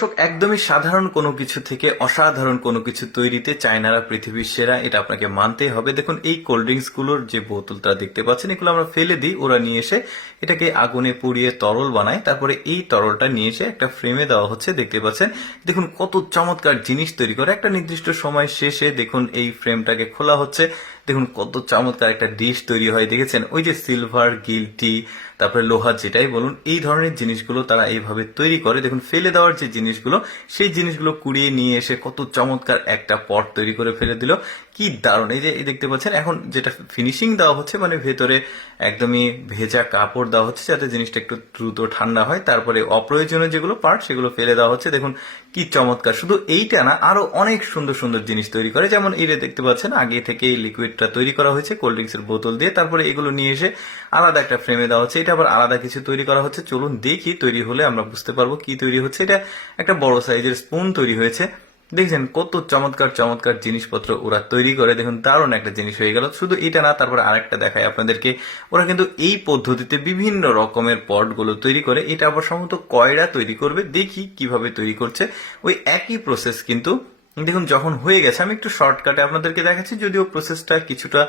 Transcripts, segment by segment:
দর্শক, একদমই সাধারণ কোনো কিছু থেকে অসাধারণ কোনো কিছু তৈরিতে চায়নারা পৃথিবীর সেরা, এটা আপনাকে মানতেই হবে। দেখুন, এই কোল্ড ড্রিঙ্কস গুলোর যে বোতলটা দেখতে পাচ্ছেন, এগুলো আমরা ফেলে দিই, ওরা নিয়ে এসে এটাকে আগুনে পুড়িয়ে তরল বানায়। তারপরে এই তরলটা নিয়ে এসে একটা ফ্রেমে দেওয়া হচ্ছে, দেখতে পাচ্ছেন। দেখুন কত চমৎকার জিনিস তৈরি করে। একটা নির্দিষ্ট সময় শেষে দেখুন এই ফ্রেমটাকে খোলা হচ্ছে, দেখুন কত চমৎকার একটা ডিশ তৈরি হয়। দেখেছেন ওই যে সিলভার, গিল্টি, তারপরে লোহা, যেটাই বলুন, এই ধরনের জিনিসগুলো তারা এইভাবে তৈরি করে। দেখুন ফেলে দেওয়ার যে জিনিসগুলো, সেই জিনিসগুলো কুড়িয়ে নিয়ে এসে কত চমৎকার একটা পট তৈরি করে ফেলে দিল। কি দারুণ! এই যে দেখতে পাচ্ছেন, এখন যেটা ফিনিশিং দেওয়া হচ্ছে, মানে ভেতরে একদমই ভেজা কাপড় দেওয়া হচ্ছে যাতে জিনিসটা একটু দ্রুত ঠান্ডা হয়। তারপরে অপ্রয়োজনীয় যেগুলো পার্ট, সেগুলো ফেলে দেওয়া হচ্ছে। দেখুন কি চমৎকার! শুধু এইটা না, আরো অনেক সুন্দর সুন্দর জিনিস তৈরি করে। যেমন এই যে দেখতে পাচ্ছেন, আগে থেকে লিকুইডটা তৈরি করা হয়েছে কোল্ড ড্রিঙ্কস এর বোতল দিয়ে। তারপরে এগুলো নিয়ে এসে আলাদা একটা ফ্রেমে দেওয়া হচ্ছে। এটা আবার আলাদা কিছু তৈরি করা হচ্ছে। চলুন দেখি, তৈরি হলে আমরা বুঝতে পারবো কি তৈরি হচ্ছে। এটা একটা বড় সাইজের স্পুন তৈরি হয়েছে। দেখছেন কত চমৎকার চমৎকার জিনিসপত্র ওরা তৈরি করে। দেখুন দারুণ একটা জিনিস হয়ে গেল। শুধু এটা না, তারপরে আরেকটা দেখায় আপনাদেরকে। ওরা কিন্তু এই পদ্ধতিতে বিভিন্ন রকমের পটগুলো তৈরি করে। এটা আবার সম্ভবত কয়রা তৈরি করবে, দেখি কিভাবে তৈরি করছে। ওই একই প্রসেস কিন্তু দেখুন যখন হয়ে গেছে, আমি একটু শর্টকাটে আপনাদেরকে দেখাচ্ছি, যদিও প্রসেসটা কিছুটা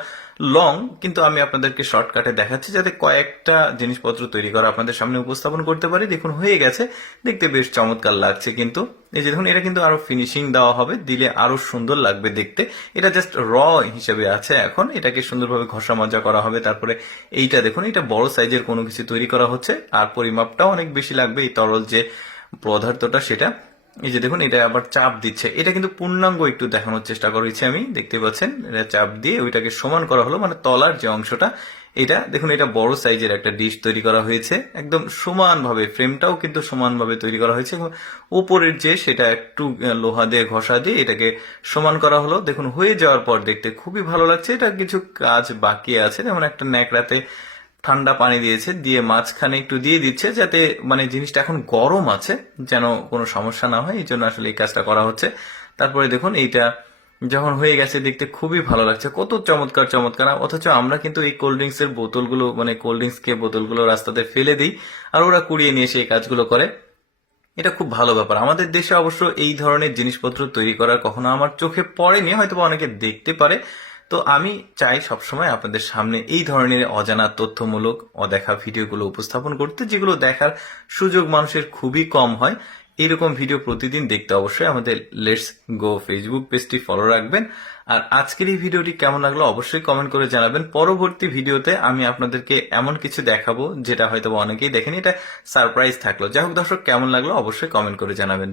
লং, কিন্তু আমি আপনাদেরকে শর্টকাটে দেখাচ্ছি যাতে কয়েকটা জিনিসপত্র তৈরি করা আপনাদের সামনে উপস্থাপন করতে পারি। দেখুন হয়ে গেছে, দেখতে বেশ চমৎকার লাগছে। কিন্তু এই যে দেখুন, এটা কিন্তু আরো ফিনিশিং দেওয়া হবে, দিলে আরো সুন্দর লাগবে দেখতে। এটা জাস্ট র হিসেবে আছে, এখন এটাকে সুন্দরভাবে ঘষা মাজা করা হবে। তারপরে এইটা দেখুন, এটা বড় সাইজের কোনো কিছু তৈরি করা হচ্ছে, আর পরিমাপটাও অনেক বেশি লাগবে। এই তরল যে পদার্থটা, সেটা এই যে দেখুন, এটা আবার চাপ দিচ্ছে। এটা কিন্তু পূর্ণাঙ্গ একটু দেখানোর চেষ্টা করেছি আমি, দেখতে পাচ্ছেন। এটা চাপ দিয়ে ওইটাকে সমান করা হলো, মানে তলার যে অংশটা, এটা দেখুন, এটা বড় সাইজের একটা ডিশ তৈরি করা হয়েছে। একদম সমানভাবে, ফ্রেমটাও কিন্তু সমানভাবে তৈরি করা হয়েছে। উপরের যে, সেটা একটু লোহা দিয়ে ঘষা দিয়ে এটাকে সমান করা হলো। দেখুন হয়ে যাওয়ার পর দেখতে খুবই ভালো লাগছে। এটা কিছু কাজ বাকি আছে, যেমন একটা ন্যাকড়াতে ঠান্ডা পানি দিয়েছে, দিয়ে মাঝখানে একটু দিয়ে দিচ্ছে, যাতে মানে জিনিসটা এখন গরম আছে, যেন কোনো সমস্যা না হয়, এই জন্য আসলে এই কাজটা করা হচ্ছে। তারপরে দেখুন এইটা যখন হয়ে গেছে, দেখতে খুবই ভালো লাগছে। কত চমৎকার চমৎকার! অথচ আমরা কিন্তু এই কোল্ড ড্রিঙ্কস এর বোতলগুলো, মানে কোল্ড ড্রিঙ্কস কে বোতলগুলো রাস্তাতে ফেলে দিই, আর ওরা কুড়িয়ে নিয়ে এসে এই কাজগুলো করে। এটা খুব ভালো ব্যাপার। আমাদের দেশে অবশ্য এই ধরনের জিনিসপত্র তৈরি করার কখনো আমার চোখে পড়েনি, হয়তো অনেকে দেখতে পারে। তো আমি চাই সবসময় আপনাদের সামনে এই ধরনের অজানা, তথ্যমূলক, অদেখা ভিডিওগুলো উপস্থাপন করতে, যেগুলো দেখার সুযোগ মানুষের খুবই কম হয়। এইরকম ভিডিও প্রতিদিন দেখতে অবশ্যই আমাদের লেটস গো ফেসবুক পেজটি ফলো রাখবেন। আর আজকের এই ভিডিওটি কেমন লাগলো অবশ্যই কমেন্ট করে জানাবেন। পরবর্তী ভিডিওতে আমি আপনাদেরকে এমন কিছু দেখাবো যেটা হয়তো অনেকেই দেখেনি। এটা সারপ্রাইজ থাকলো। যাই হোক দর্শক, কেমন লাগলো অবশ্যই কমেন্ট করে জানাবেন।